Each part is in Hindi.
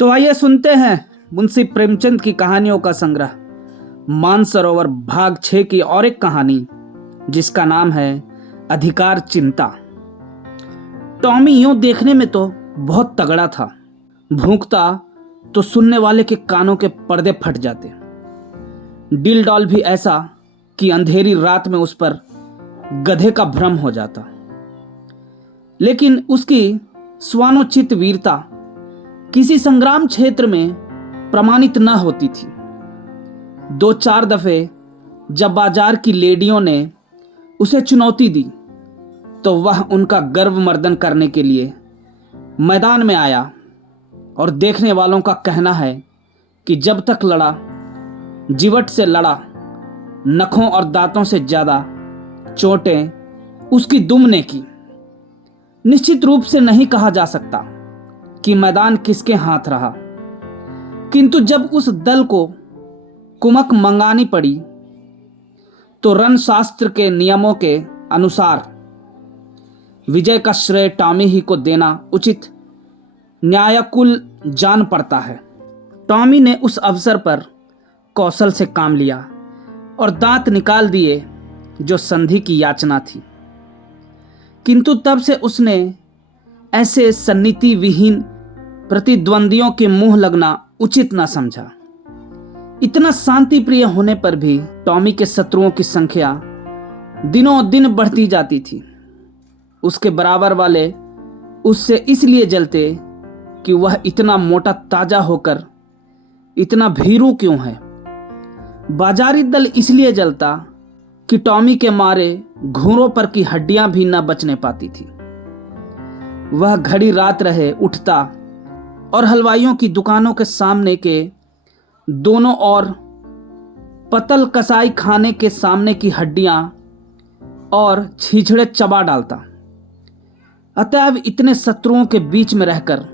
तो आइए सुनते हैं मुंशी प्रेमचंद की कहानियों का संग्रह मानसरोवर भाग 6 की और एक कहानी जिसका नाम है अधिकार चिंता। टॉमी यूं देखने में तो बहुत तगड़ा था, भूंकता तो सुनने वाले के कानों के पर्दे फट जाते। डिल डॉल भी ऐसा कि अंधेरी रात में उस पर गधे का भ्रम हो जाता। लेकिन उसकी स्वानोचित वीरता किसी संग्राम क्षेत्र में प्रमाणित न होती थी। 2-4 दफे जब बाजार की लेडियों ने उसे चुनौती दी तो वह उनका गर्वमर्दन करने के लिए मैदान में आया और देखने वालों का कहना है कि जब तक लड़ा, जीवट से लड़ा, नखों और दांतों से ज्यादा चोटें उसकी दुम ने की। निश्चित रूप से नहीं कहा जा सकता कि मैदान किसके हाथ रहा, किंतु जब उस दल को कुमक मंगानी पड़ी तो रणशास्त्र के नियमों के अनुसार विजय का श्रेय टॉमी ही को देना उचित न्यायकुल जान पड़ता है। टॉमी ने उस अवसर पर कौशल से काम लिया और दांत निकाल दिए जो संधि की याचना थी, किंतु तब से उसने ऐसे सन्निधि विहीन प्रतिद्वंदियों के मुंह लगना उचित न समझा। इतना शांति प्रिय होने पर भी टॉमी के शत्रुओं की संख्या दिनों दिन बढ़ती जाती थी। उसके बराबर वाले उससे इसलिए जलते कि वह इतना मोटा ताजा होकर इतना भीरू क्यों है। बाजारी दल इसलिए जलता कि टॉमी के मारे घुंघरों पर की हड्डियां भी न बचने पाती थी। वह घड़ी रात रहे उठता और हलवाइयों की दुकानों के सामने के दोनों ओर पतल कसाई खाने के सामने की हड्डियां और छीछड़े चबा डालता। अतएव इतने शत्रुओं के बीच में रहकर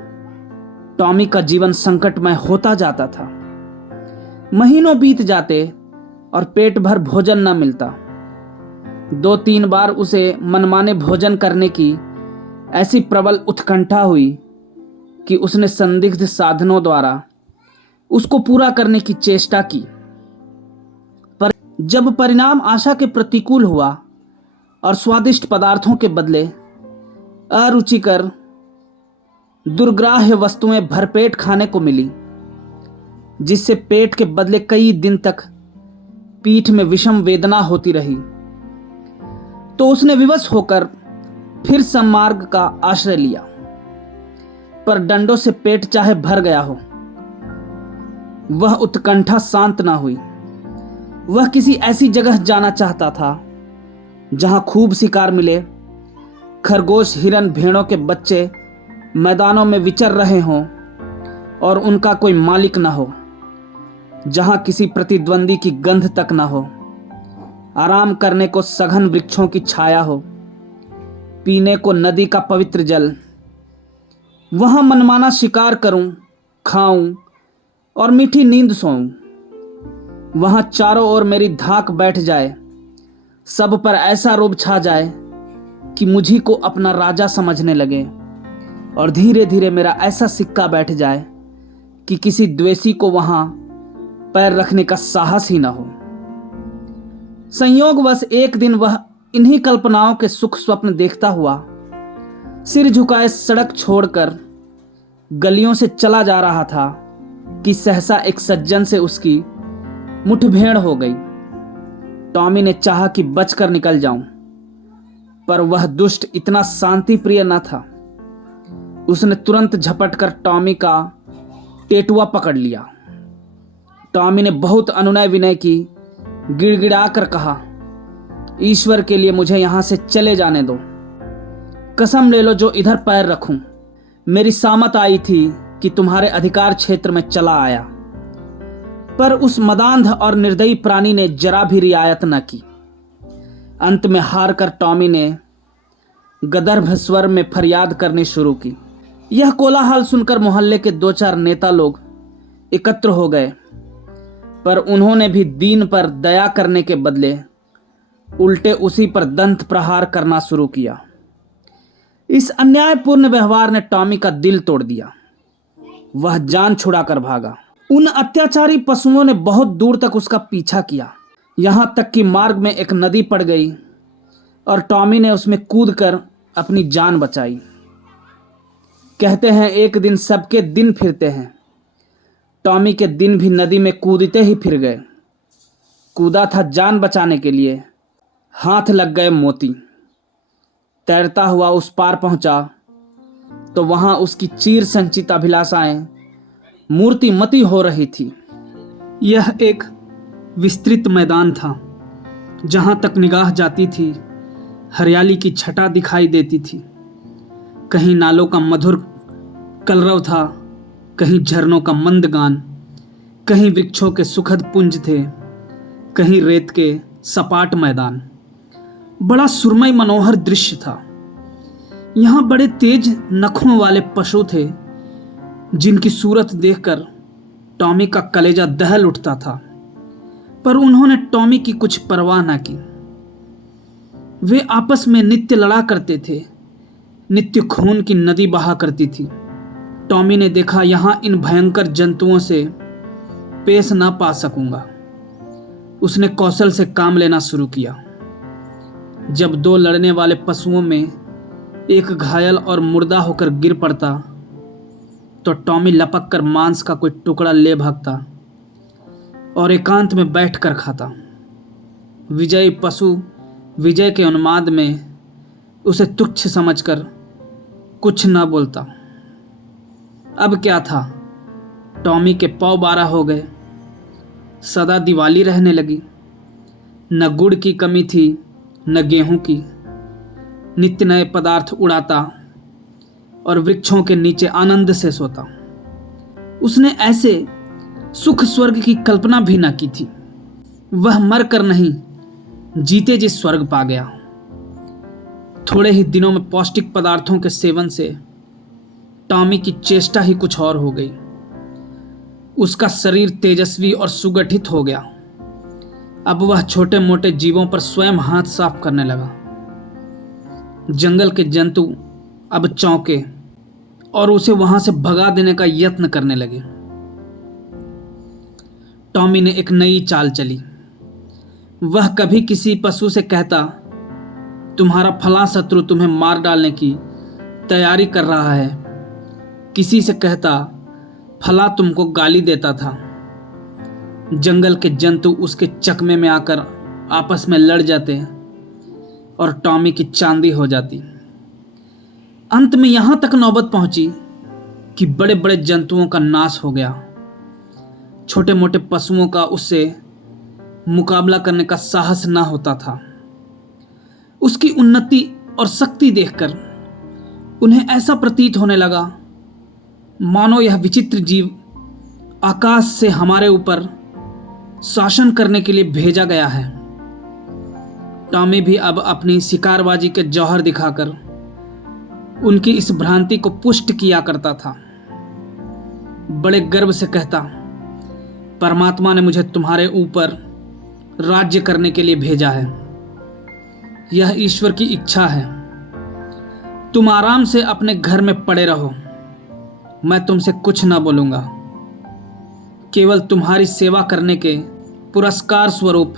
टॉमी का जीवन संकटमय होता जाता था। महीनों बीत जाते और पेट भर भोजन न मिलता। 2-3 बार उसे मनमाने भोजन करने की ऐसी प्रबल उत्कंठा हुई कि उसने संदिग्ध साधनों द्वारा उसको पूरा करने की चेष्टा की, पर जब परिणाम आशा के प्रतिकूल हुआ और स्वादिष्ट पदार्थों के बदले अरुचिकर दुर्ग्राह्य वस्तुएं भरपेट खाने को मिली, जिससे पेट के बदले कई दिन तक पीठ में विषम वेदना होती रही, तो उसने विवश होकर फिर सन्मार्ग का आश्रय लिया। पर डंडों से पेट चाहे भर गया हो, वह उत्कंठा शांत ना हुई। वह किसी ऐसी जगह जाना चाहता था जहां खूब शिकार मिले, खरगोश, हिरन, भेड़ों के बच्चे मैदानों में विचर रहे हों और उनका कोई मालिक ना हो, जहां किसी प्रतिद्वंदी की गंध तक ना हो, आराम करने को सघन वृक्षों की छाया हो, पीने को नदी का पवित्र जल। वहां मनमाना शिकार करूं, खाऊं और मीठी नींद सोऊं। वहां चारों ओर मेरी धाक बैठ जाए, सब पर ऐसा रोब छा जाए कि मुझी को अपना राजा समझने लगे और धीरे धीरे मेरा ऐसा सिक्का बैठ जाए कि किसी द्वेषी को वहां पैर रखने का साहस ही ना हो। संयोगवश एक दिन वह इन्हीं कल्पनाओं के सुख स्वप्न देखता हुआ सिर झुकाए सड़क छोड़कर गलियों से चला जा रहा था कि सहसा एक सज्जन से उसकी मुठभेड़ हो गई। टॉमी ने चाहा कि बचकर निकल जाऊं, पर वह दुष्ट इतना शांति प्रिय न था। उसने तुरंत झपटकर टॉमी का टेटुआ पकड़ लिया। टॉमी ने बहुत अनुनय विनय की, गिड़गिड़ाकर कहा, ईश्वर के लिए मुझे यहां से चले जाने दो। कसम ले लो जो इधर पैर रखूं। मेरी सामत आई थी कि तुम्हारे अधिकार क्षेत्र में चला आया, पर उस मदांध और निर्दयी प्राणी ने जरा भी रियायत न की। अंत में हार कर टॉमी ने गदर्भ स्वर में फरियाद करनी शुरू की। यह कोलाहल सुनकर मोहल्ले के 2-4 नेता लोग एकत्र हो गए, पर उन्होंने भी दीन पर दया करने के बदले उल्टे उसी पर दंत प्रहार करना शुरू किया। इस अन्यायपूर्ण व्यवहार ने टॉमी का दिल तोड़ दिया। वह जान छुड़ाकर भागा। उन अत्याचारी पशुओं ने बहुत दूर तक उसका पीछा किया, यहाँ तक कि मार्ग में एक नदी पड़ गई और टॉमी ने उसमें कूदकर अपनी जान बचाई। कहते हैं एक दिन सबके दिन फिरते हैं। टॉमी के दिन भी नदी में कूदते ही फिर गए। कूदा था जान बचाने के लिए, हाथ लग गए मोती। तैरता हुआ उस पार पहुंचा तो वहां उसकी चीर संचित अभिलाषाएं मूर्तिमती हो रही थी। यह एक विस्तृत मैदान था। जहां तक निगाह जाती थी हरियाली की छटा दिखाई देती थी। कहीं नालों का मधुर कलरव था, कहीं झरनों का मंद गान, कहीं वृक्षों के सुखद पुंज थे, कहीं रेत के सपाट मैदान। बड़ा सुरमई मनोहर दृश्य था। यहाँ बड़े तेज नखों वाले पशु थे जिनकी सूरत देखकर टॉमी का कलेजा दहल उठता था, पर उन्होंने टॉमी की कुछ परवाह न की। वे आपस में नित्य लड़ा करते थे, नित्य खून की नदी बहा करती थी। टॉमी ने देखा यहाँ इन भयंकर जंतुओं से पेश ना पा सकूंगा। उसने कौशल से काम लेना शुरू किया। जब दो लड़ने वाले पशुओं में एक घायल और मुर्दा होकर गिर पड़ता तो टॉमी लपक कर मांस का कोई टुकड़ा ले भागता और एकांत में बैठ कर खाता। विजयी पशु विजय के उन्माद में उसे तुच्छ समझकर कुछ न बोलता। अब क्या था, टॉमी के पौ 12 हो गए। सदा दिवाली रहने लगी। न गुड़ की कमी थी न गेहूं की। नित्य नए पदार्थ उड़ाता और वृक्षों के नीचे आनंद से सोता। उसने ऐसे सुख स्वर्ग की कल्पना भी न की थी। वह मर कर नहीं, जीते जी स्वर्ग पा गया। थोड़े ही दिनों में पौष्टिक पदार्थों के सेवन से टॉमी की चेष्टा ही कुछ और हो गई। उसका शरीर तेजस्वी और सुगठित हो गया। अब वह छोटे मोटे जीवों पर स्वयं हाथ साफ करने लगा। जंगल के जंतु अब चौंके और उसे वहां से भगा देने का यत्न करने लगे। टॉमी ने एक नई चाल चली। वह कभी किसी पशु से कहता, तुम्हारा फलां शत्रु तुम्हें मार डालने की तैयारी कर रहा है। किसी से कहता, फलां तुमको गाली देता था। जंगल के जंतु उसके चकमे में आकर आपस में लड़ जाते और टॉमी की चांदी हो जाती। अंत में यहां तक नौबत पहुंची कि बड़े बड़े जंतुओं का नाश हो गया। छोटे मोटे पशुओं का उससे मुकाबला करने का साहस न होता था। उसकी उन्नति और शक्ति देखकर उन्हें ऐसा प्रतीत होने लगा मानो यह विचित्र जीव आकाश से हमारे ऊपर शासन करने के लिए भेजा गया है। टॉमी भी अब अपनी शिकारबाजी के जौहर दिखाकर उनकी इस भ्रांति को पुष्ट किया करता था। बड़े गर्व से कहता, परमात्मा ने मुझे तुम्हारे ऊपर राज्य करने के लिए भेजा है। यह ईश्वर की इच्छा है। तुम आराम से अपने घर में पड़े रहो। मैं तुमसे कुछ ना बोलूंगा। केवल तुम्हारी सेवा करने के पुरस्कार स्वरूप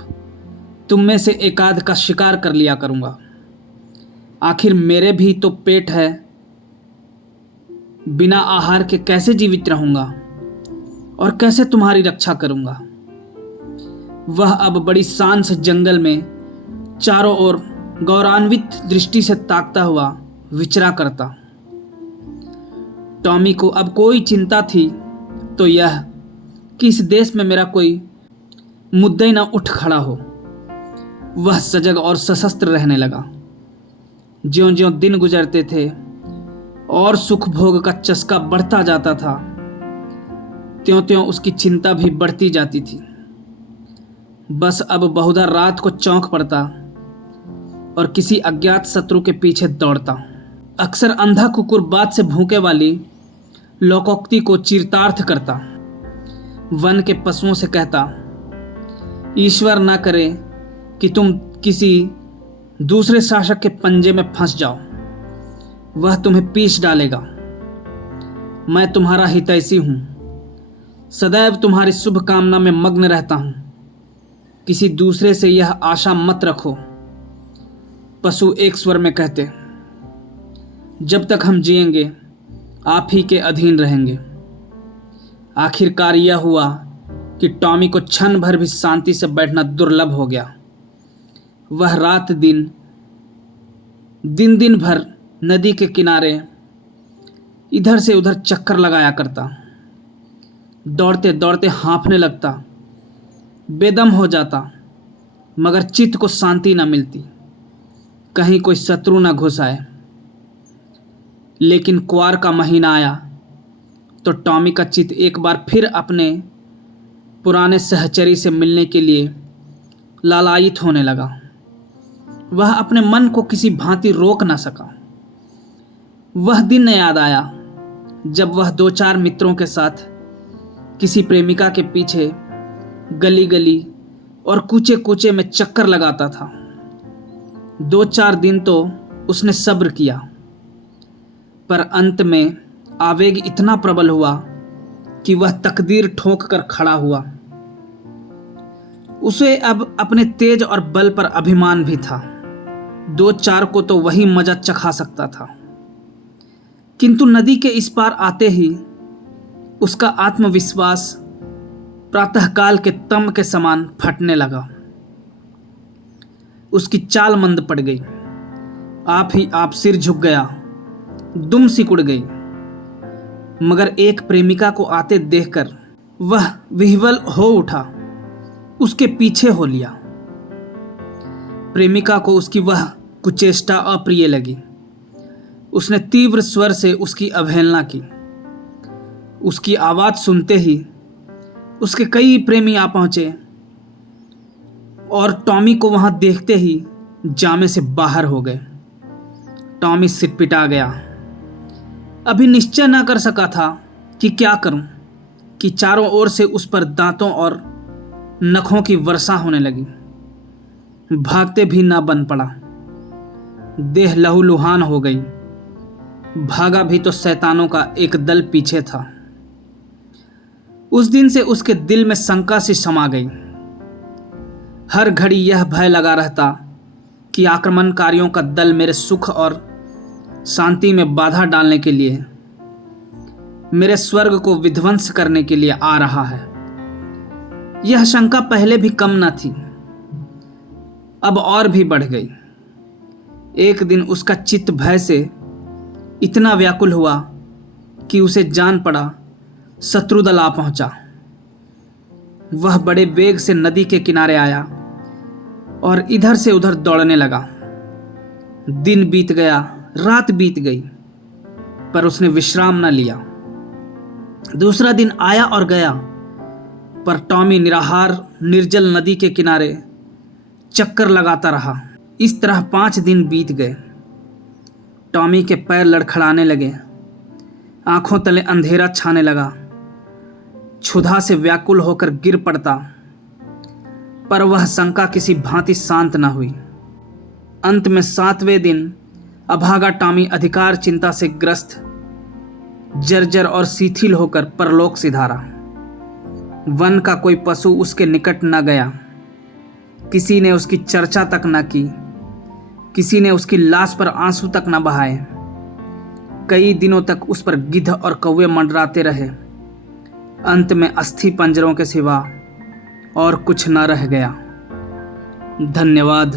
तुम में से एकाध का शिकार कर लिया करूंगा। आखिर मेरे भी तो पेट है। बिना आहार के कैसे जीवित रहूंगा और कैसे तुम्हारी रक्षा करूंगा। वह अब बड़ी शान से जंगल में चारों ओर गौरवान्वित दृष्टि से ताकता हुआ विचरा करता। टॉमी को अब कोई चिंता थी तो यह कि इस देश में मेरा कोई मुद्दा न उठ खड़ा हो। वह सजग और सशस्त्र रहने लगा। ज्यों ज्यों दिन गुजरते थे और सुख भोग का चस्का बढ़ता जाता था, त्यों त्यों उसकी चिंता भी बढ़ती जाती थी। बस अब बहुधा रात को चौंक पड़ता और किसी अज्ञात शत्रु के पीछे दौड़ता। अक्सर अंधा कुकुर बात से भूखे वाली लोकोक्ति को चरितार्थ करता। वन के पशुओं से कहता, ईश्वर न करे कि तुम किसी दूसरे शासक के पंजे में फंस जाओ। वह तुम्हें पीस डालेगा। मैं तुम्हारा हितैषी हूँ, सदैव तुम्हारी शुभ कामना में मग्न रहता हूँ। किसी दूसरे से यह आशा मत रखो। पशु एक स्वर में कहते, जब तक हम जिएंगे आप ही के अधीन रहेंगे। आखिरकार यह हुआ कि टॉमी को क्षण भर भी शांति से बैठना दुर्लभ हो गया। वह रात दिन दिन भर नदी के किनारे इधर से उधर चक्कर लगाया करता। दौड़ते दौड़ते हाँफने लगता, बेदम हो जाता, मगर चित्त को शांति न मिलती, कहीं कोई शत्रु न घुस आए। लेकिन कुआर का महीना आया तो टॉमी का चित्त एक बार फिर अपने पुराने सहचरी से मिलने के लिए लालायित होने लगा। वह अपने मन को किसी भांति रोक न सका। वह दिन याद आया जब वह 2-4 मित्रों के साथ किसी प्रेमिका के पीछे गली गली और कूचे कूचे में चक्कर लगाता था। 2-4 दिन तो उसने सब्र किया, पर अंत में आवेग इतना प्रबल हुआ कि वह तकदीर ठोक कर खड़ा हुआ। उसे अब अपने तेज और बल पर अभिमान भी था। 2-4 को तो वही मजा चखा सकता था, किंतु नदी के इस पार आते ही उसका आत्मविश्वास प्रातःकाल के तम के समान फटने लगा। उसकी चाल मंद पड़ गई, आप ही आप सिर झुक गया, दुम सिकुड़ गई। मगर एक प्रेमिका को आते देखकर वह विह्वल हो उठा, उसके पीछे हो लिया। प्रेमिका को उसकी वह कुचेष्टा अप्रिय लगी। उसने तीव्र स्वर से उसकी अवहेलना की। उसकी आवाज सुनते ही उसके कई प्रेमी आ पहुंचे और टॉमी को वहां देखते ही जामे से बाहर हो गए। टॉमी सिटपिटा गया। अभी निश्चय न कर सका था कि क्या करूं कि चारों ओर से उस पर दांतों और नखों की वर्षा होने लगी। भागते भी ना बन पड़ा। देह लहूलुहान हो गई। भागा भी तो शैतानों का एक दल पीछे था। उस दिन से उसके दिल में शंका सी समा गई। हर घड़ी यह भय लगा रहता कि आक्रमणकारियों का दल मेरे सुख और शांति में बाधा डालने के लिए, मेरे स्वर्ग को विध्वंस करने के लिए आ रहा है। यह शंका पहले भी कम न थी, अब और भी बढ़ गई। एक दिन उसका चित्त भय से इतना व्याकुल हुआ कि उसे जान पड़ा शत्रुदल आ पहुंचा। वह बड़े वेग से नदी के किनारे आया और इधर से उधर दौड़ने लगा। दिन बीत गया, रात बीत गई, पर उसने विश्राम न लिया। दूसरा दिन आया और गया, पर टॉमी निराहार निर्जल नदी के किनारे चक्कर लगाता रहा। इस तरह 5 दिन बीत गए। टॉमी के पैर लड़खड़ाने लगे, आंखों तले अंधेरा छाने लगा। क्षुधा से व्याकुल होकर गिर पड़ता, पर वह शंका किसी भांति शांत न हुई। अंत में 7वें दिन अभागा टॉमी अधिकार चिंता से ग्रस्त, जर्जर और शिथिल होकर परलोक सिधारा। वन का कोई पशु उसके निकट न गया। किसी ने उसकी चर्चा तक न की। किसी ने उसकी लाश पर आंसू तक न बहाए। कई दिनों तक उस पर गिद्ध और कौवे मंडराते रहे। अंत में अस्थि पंजरों के सिवा और कुछ न रह गया। धन्यवाद।